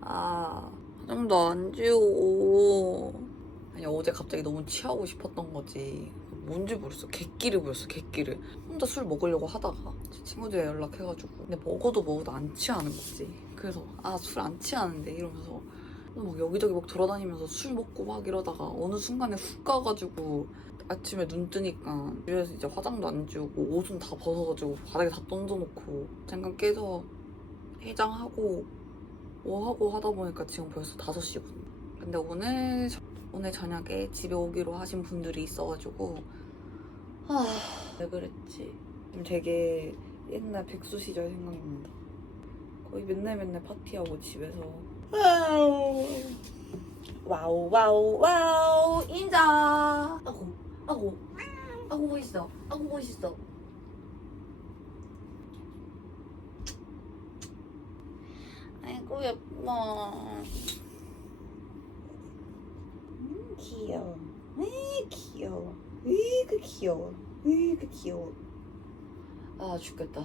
아 화장도 안 지우고. 아니 어제 갑자기 너무 취하고 싶었던 거지. 뭔지 모르겠어. 객기를 부렸어 객기를. 혼자 술 먹으려고 하다가 제 친구들이 연락해가지고. 근데 먹어도 먹어도 안 취하는 거지. 그래서 아 술 안 취하는데 이러면서 막 여기저기 막 돌아다니면서 술 먹고 막 이러다가 어느 순간에 훅 가가지고 아침에 눈 뜨니까 집에서 이제 화장도 안 지우고 옷은 다 벗어가지고 바닥에 다 던져놓고 잠깐 깨서 해장하고 뭐 하고 하다 보니까 지금 벌써 5시거든요. 근데 오늘 오늘 저녁에 집에 오기로 하신 분들이 있어가지고 아, 왜 그랬지? 되게 옛날 백수 시절 생각난다. 거의 맨날 맨날 파티하고 집에서. 와우. 와우 와우 와우. 인자 아고 아고 아고 멋있어. 아고 멋있어 아이고 예뻐. 음 귀여워. 으이 귀여워. 으이그 귀여워. 으이그 귀여워. 아 죽겠다.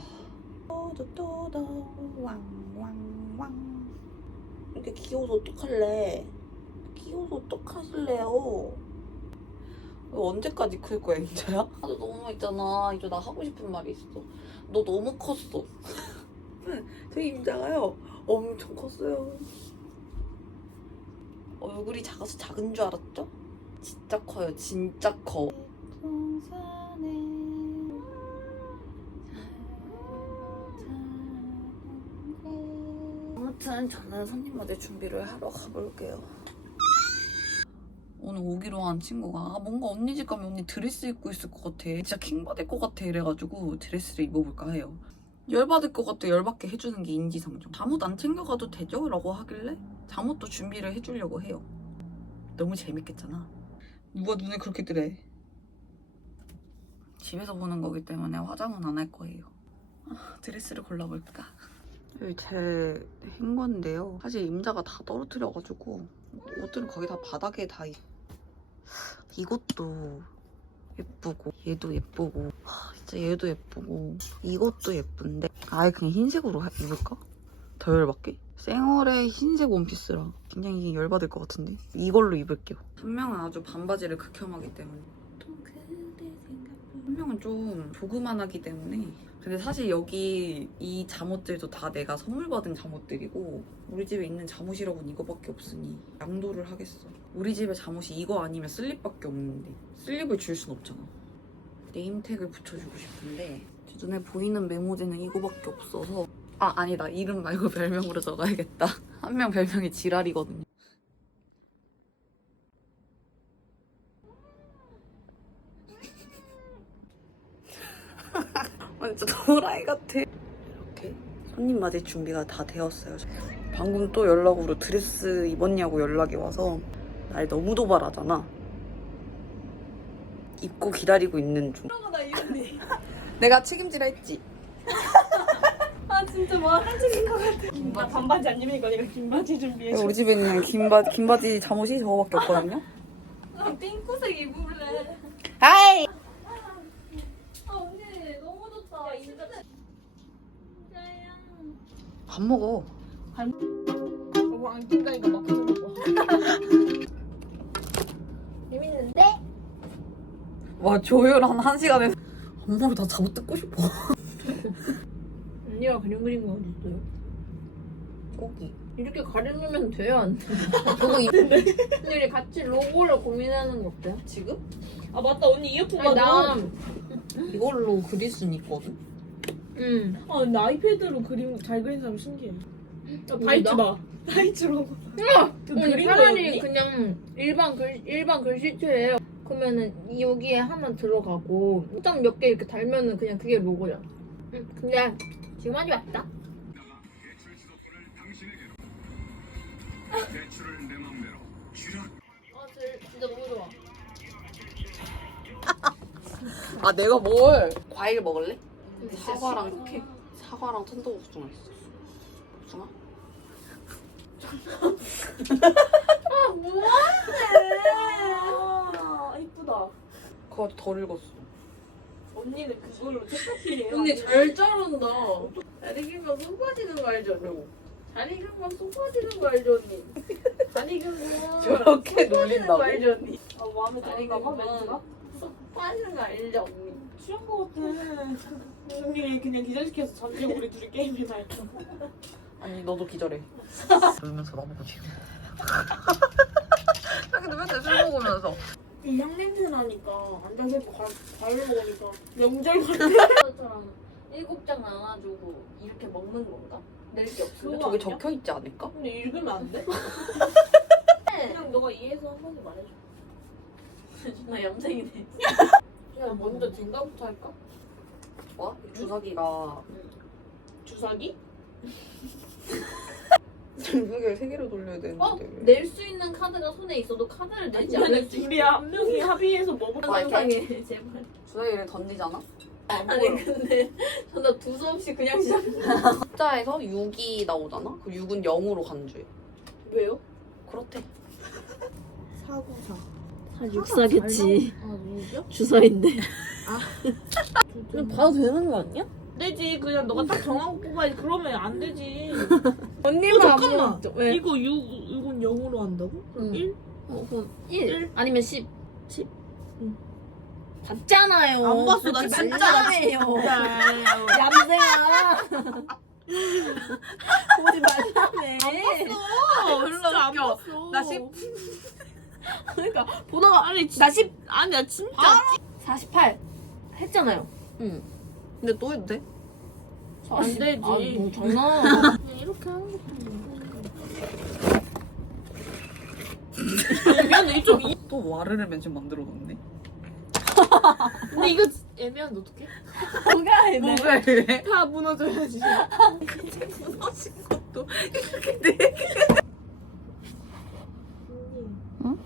또도또도 왕왕왕. 이렇게 귀여워서 어떡할래? 귀여워서 어떡하실래요? 언제까지 클 거야 인자야? 나도 너무 있잖아. 이제 나 하고 싶은 말이 있어. 너 너무 컸어 저 임자가요. 엄청 컸어요. 얼굴이 작아서 작은 줄 알았죠? 진짜 커요 진짜 커. 아무튼 저는 손님 맞을 준비를 하러 가볼게요. 오늘 오기로 한 친구가 아, 뭔가 언니 집 가면 언니 드레스 입고 있을 것 같아. 진짜 킹받을 것 같아. 이래가지고 드레스를 입어볼까 해요 열받을 것 같아 열받게 해주는 게 인지상정. 잠옷 안 챙겨가도 되죠? 라고 하길래 잠옷도 준비를 해주려고 해요. 너무 재밌겠잖아. 누가 눈에 그렇게 뜨래? 집에서 보는 거기 때문에 화장은 안 할 거예요. 아, 드레스를 골라볼까? 여기 제 흰건데요. 사실 임자가 다 떨어뜨려가지고 옷들은 거의 다 바닥에 다 있... 이것도 예쁘고 얘도 예쁘고. 하, 진짜 얘도 예쁘고. 이것도 예쁜데. 아예 그냥 흰색으로 하- 입을까? 더 열받게? 생얼의 흰색 원피스라. 굉장히 열받을 것 같은데? 이걸로 입을게요. 한 명은 아주 반바지를 극혐하기 때문에. 한 명은 좀 조그만하기 때문에 근데 사실 여기 이 잠옷들도 다 내가 선물 받은 잠옷들이고 우리 집에 있는 잠옷이라고는 이거밖에 없으니 양도를 하겠어. 우리 집에 잠옷이 이거 아니면 슬립밖에 없는데 슬립을 줄 순 없잖아. 네임택을 붙여주고 싶은데 제 눈에 보이는 메모지는 이거밖에 없어서 아 아니다. 이름 말고 별명으로 적어야겠다. 한 명 별명이 지랄이거든요 아, 진짜 도라이 같아 이렇게 손님 맞을 준비가 다 되었어요 방금 또 연락으로 드레스 입었냐고 연락이 와서 날 너무 도발하잖아 입고 기다리고 있는 중 나 이언니. 내가 책임지라 했지 아 진짜 뭐 한쪽인 것 같아. 나 반바지 안 입으니까 내가 긴 바지 준비해줘. 우리 집에 있는 긴, 바, 긴 바지 잠옷이 저거밖에 없거든요 나 핑크색 입을래. 하이 아 언니 너무 좋다. 인자. 인자야. 밥 먹어 뭐안 낀다니까 막 하는 거. 재밌는데? 와 조율 한 1시간에 엄마 나 잠옷 뜯고 싶어 언니가 그림 그린 거 어딨어요? 고기 이렇게 가려면 돼요 안 돼? 그거 이- 근데 우리 같이 로고를 고민하는 거 어때요? 지금? 아 맞다 언니 이어폰 아니 받아. 나 이걸로 그릴 순 있거든 응. 아 근데 아이패드로 그림 잘 그린 사람 신기해. 아, 우리 다이치 나? 봐. 다이치로. 그 아니, 그린 차라리 거였니? 그냥 일반 글 일반 글씨체예요. 그러면은 여기에 하나 들어가고 딱몇개 이렇게 달면은 그냥 그게 로고야. 응. 근데 지금 하지 맙다. 대출 주소폰을 당신에게로 대출을 내 맘대로 쥐락 아 진짜 너무 좋아. 아 내가 뭘 과일 먹을래? 사과랑 케 사과랑 텐더복숭아 있어 복숭아? 아 이쁘다. 그거 덜 읽었어 언니는 그걸로 책카피해요. 언니 잘 자른다. 다리기면 손 빠지는 거 알죠? 다리 근만 쏙 빠지는 거 알죠 언니? 다리 근만 저렇게 쏙 빠지는 놀린다고? 거 알죠 언니? 아 마음에 다리 드는가 봐 근만 멘트가? 쏙 빠지는 거 알죠 언니? 취한 거 같아 준이 그냥 기절시켜서 잠재고 우리 둘이 게임이나 했잖아 아니 너도 기절해. 놀면서 나보고 지금. 자기도 맨날 술 먹으면서. 이 향 냄새 나니까 앉아서 이렇게 과- 과일 먹으니까 명절 같아 그것처럼 일곱 장 나눠주고 이렇게 먹는 건가? 낼게 없어. 그거 저게 아니야? 적혀 있지 않을까? 근데 읽으면 안 돼? 그냥 너가 이해해서 한 번씩 말해줘 나 얌생이네. 야 먼저 젠가부터 할까? 와 주사기가 주사기? 주사기를 세 개로 돌려야 되는데. 어? 왜? 낼 수 있는 카드가 손에 있어도 카드를 내지 않을 수 둘이 한 명이 합의해서 먹을 아? 상상해 제발. 주사기를 던지잖아. 아니 근데 저나 두서 없이 그냥 시작. 숫자에서 6이 나오잖아. 그 6은 0으로 간주해. 왜요? 그렇대. 사구사 한 육사겠지. 아 누구죠? 주사인데. 그냥 봐도 되는 거 아니야? 안 되지 그냥 너가 딱 정하고 뽑아야지 그러면 안 되지 언니만 어, 잠깐만. 왜? 이거 6, 이건 0으로 한다고? 그럼 응. 1? 어, 그럼 1. 일? 아니면 10. 10? 응. 봤잖아요. 안 봤어, 나 진짜 나. 야, 얌생아. 보지 말라며. 진짜 안 봤어 나 십- 그러니까 보다가 아니 나 10, 아니 나 진짜 48 했잖아요. 응. 근데 또 해도 돼? 안 되지. 아, 뭐 장난. 그냥 이렇게 하는 것도 애매한데 이쪽 이 또 와르르 맨션 만들어 놓네. 근데 이거 애매한데 어떡해? 뭐가 해? 뭐가 해? 다 무너져야지 무너진 것도. 응?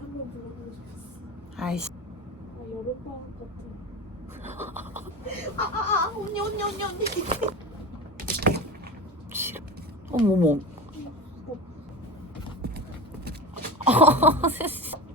한번 물어보고 싶었어 아이씨. 아 여름방학 같아 어머머. 아, 세상.